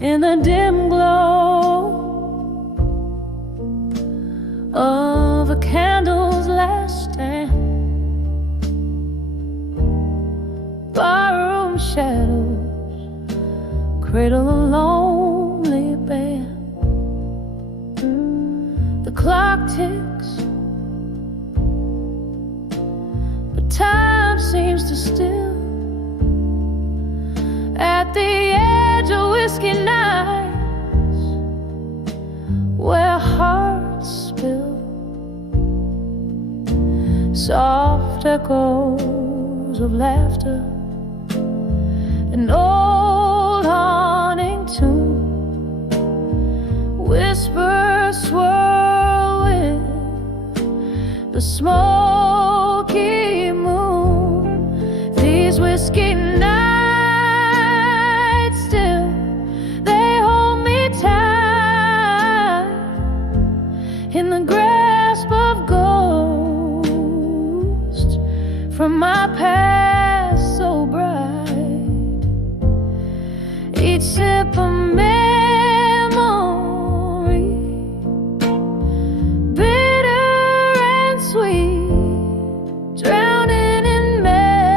in the dim glow of a candle's last stand, barroom shadows cradle a lonely band. The clock ticks, but time seems to still. At the edge of whiskey nights, where hearts spill, soft echoes of laughter, an old haunting tune, whispers swirl with the smoky moon. These whiskey nights still, they hold me tight in the grasp of ghosts from my past so bright. Each sip of memory, bitter and sweet, drowning in memory.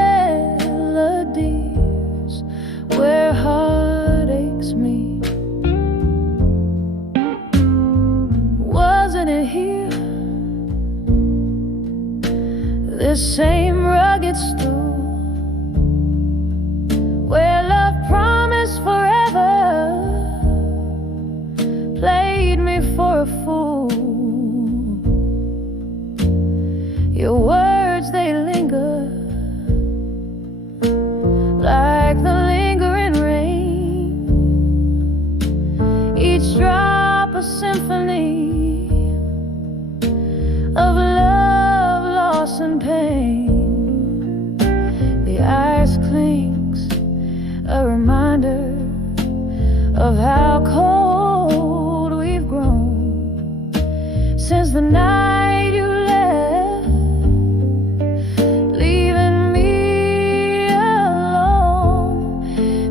this same rugged stool, where love promised forever played me for a fool. Your words, they linger like the lingering rain, each drop a symphony of love, loss, and pain. The ice clings, a reminder of how cold we've grown since the night you left, leaving me alone.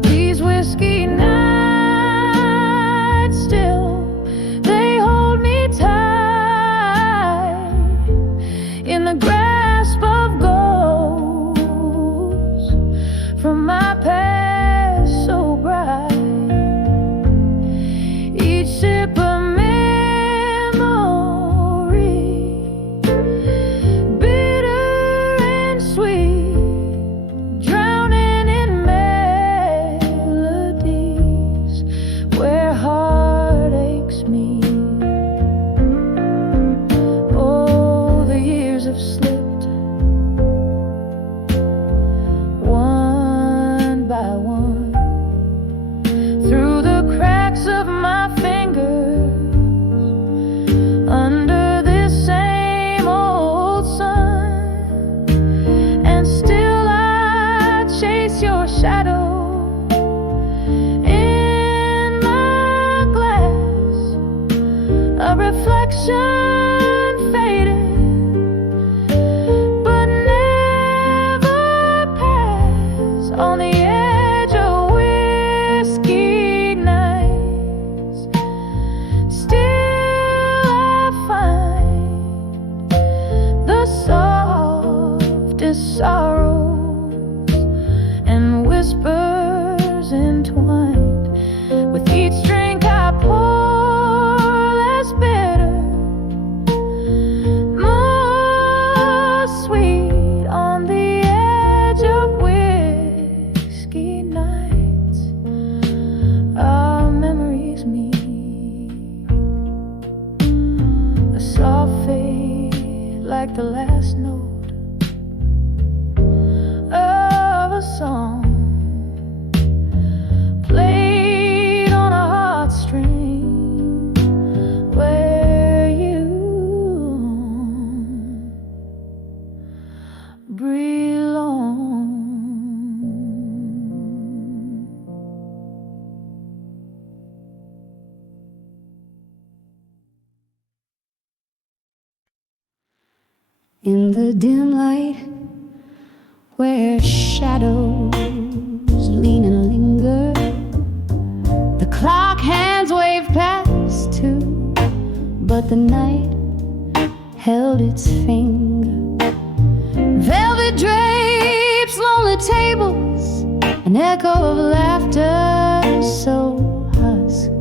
These whiskey nights still, they hold me tight in the grasp of ghosts from my past so bright. Each sip of memory, bitter and sweet, drowning in melodies where heartaches meet. Oh, the years have slipped one by one through the cracks of my fingers, under this same old sun, and still I chase your shadow in my glass, a reflection faded but never pass on the edge of whiskey nights. Still I find the softest sorrows and whispers entwined. With each drink I pour, less bitter, more sweet on the edge of whiskey nights. Our memories meet, a soft fade like the last note of a song played on a heartstring where you belong. In the dim light where shadows lean and linger, the clock hands wave past 2, but the night held its finger. Velvet drapes, lonely tables, an echo of laughter so husk.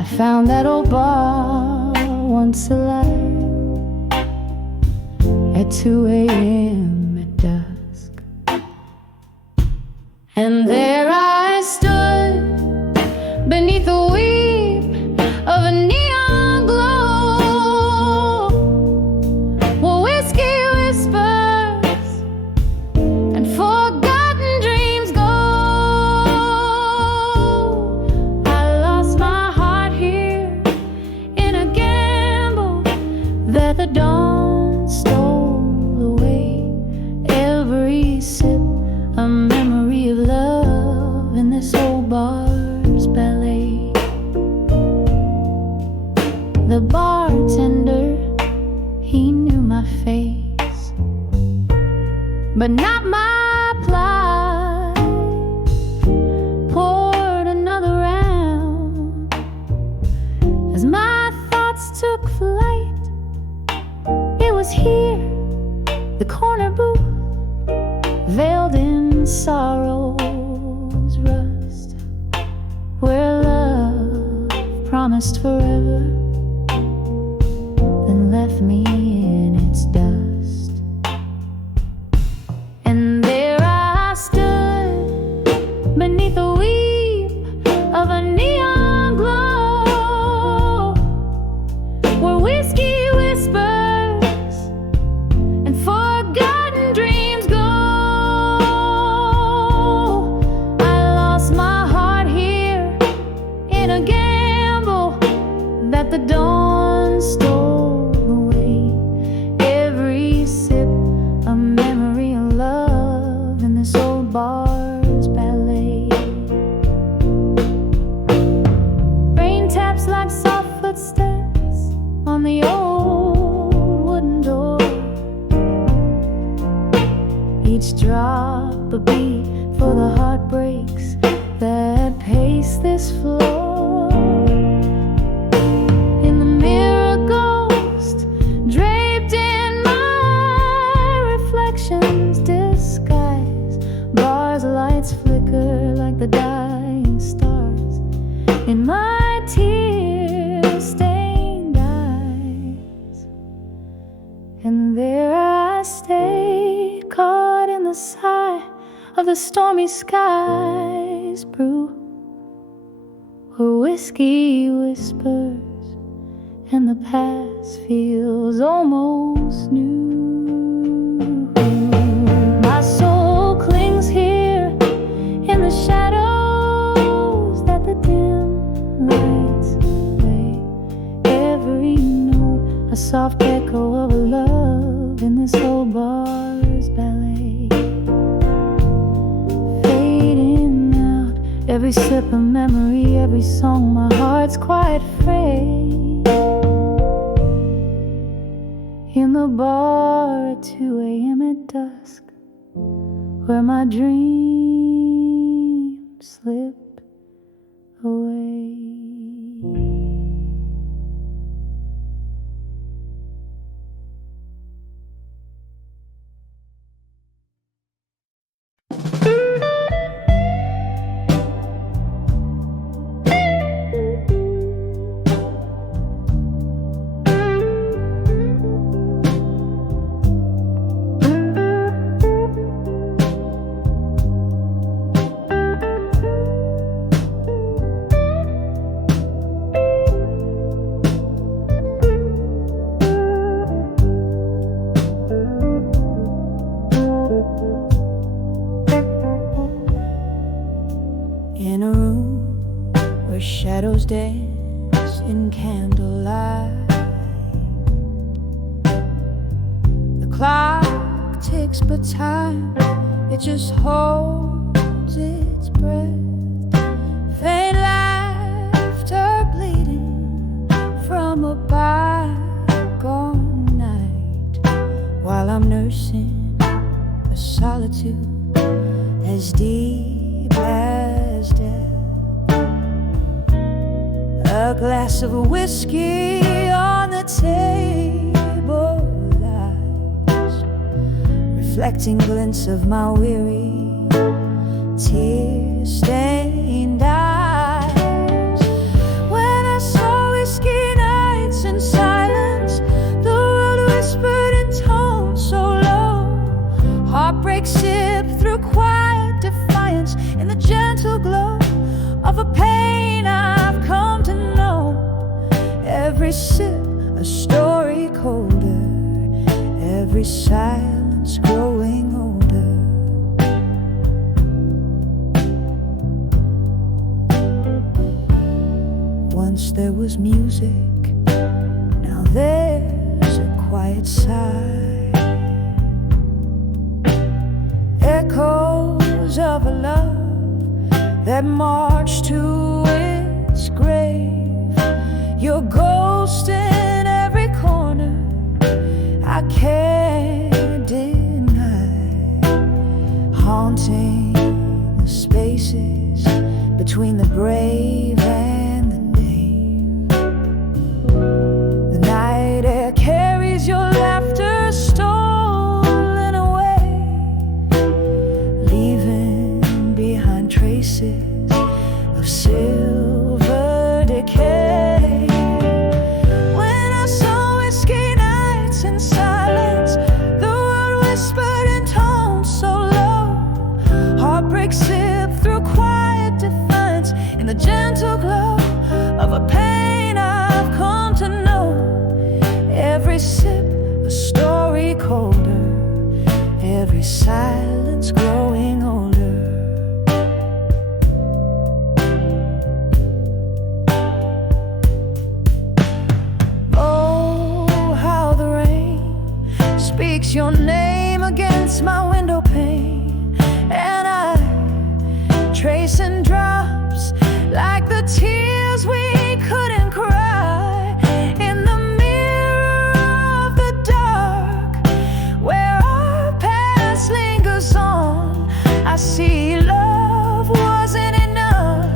I found that old bar once alive at 2 a.m. at dusk. And there I stood beneath the weep of a neon glow, where whiskey whispers and forgotten dreams go. I lost my heart here in a gamble that the dawn stole away. Every sip a memory of love in this old bar's ballet. The bartender, he knew my face, but not my plight. Poured another round as my thoughts took flight. It was here, the corner booth, veiled in sorrow's rust, where love promised forever, then left me in its dust. bars ballet. Rain taps like soft footsteps on the old wooden door. Each drop a beat for the heartbreaks that pace this floor. In the mirror, ghost draped in my reflections disguise. Bars, lights flicker like the dying stars in my tear-stained eyes. And there I stay, caught in the sigh of the stormy skies brew, where whiskey whispers and the past feels almost new. My soul clings here in the shadows that the dim lights lay. Every note a soft echo of a love in this old bar's ballet. Fading out, every sip of memory, every song, my heart's quite afraid. In the bar at 2 a.m. at dusk, where my dreams slip away. In a room where shadows dance in candlelight, the clock ticks but time, it just holds its breath. Faint laughter bleeding from a bygone night, while I'm nursing a solitude as deep as death. A glass of whiskey on the table lies, reflecting glints of my weary, tear-stained eyes. When I saw whiskey nights in silence, the world whispered in tones so low. Heartbreak sipped through quiet defiance in the gentle glow of a pain I've come to know. Every sip a story colder, every silence growing older. Once there was music, now there's a quiet sigh. Echoes of a love that marched to its grave. Your ghost in every corner, I can't deny, haunting the spaces between the brave and the named. The night air carries your laughter stolen away, leaving behind traces of silver decay. When I saw whiskey nights in silence, the world whispered in tones so low. Heartbreak sipped through quiet defiance in the gentle glow of a pain I've come to know. Every sip a story colder, every silence growing older. Speaks your name against my window pane, and I I see love wasn't enough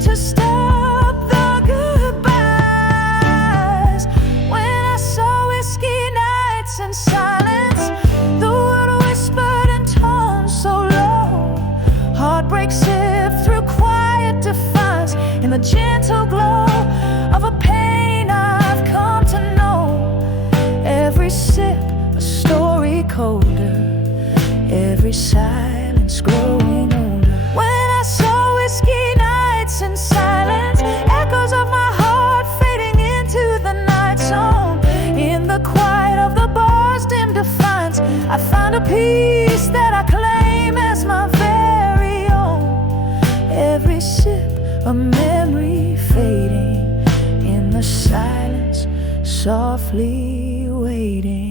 to stop the goodbyes. When I saw whiskey nights in silence, the world whispered in tones so low. Heartbreak sipped through quiet defiance in the gentle glow of a pain I've come to know. Every sip a story colder, every silence growing older. When I saw whiskey nights in silence, echoes of my heart fading into the night zone. In the quiet of the bar's dim defiance, I found a peace that I claim as my very own. Every sip a memory fading in the silence, softly waiting.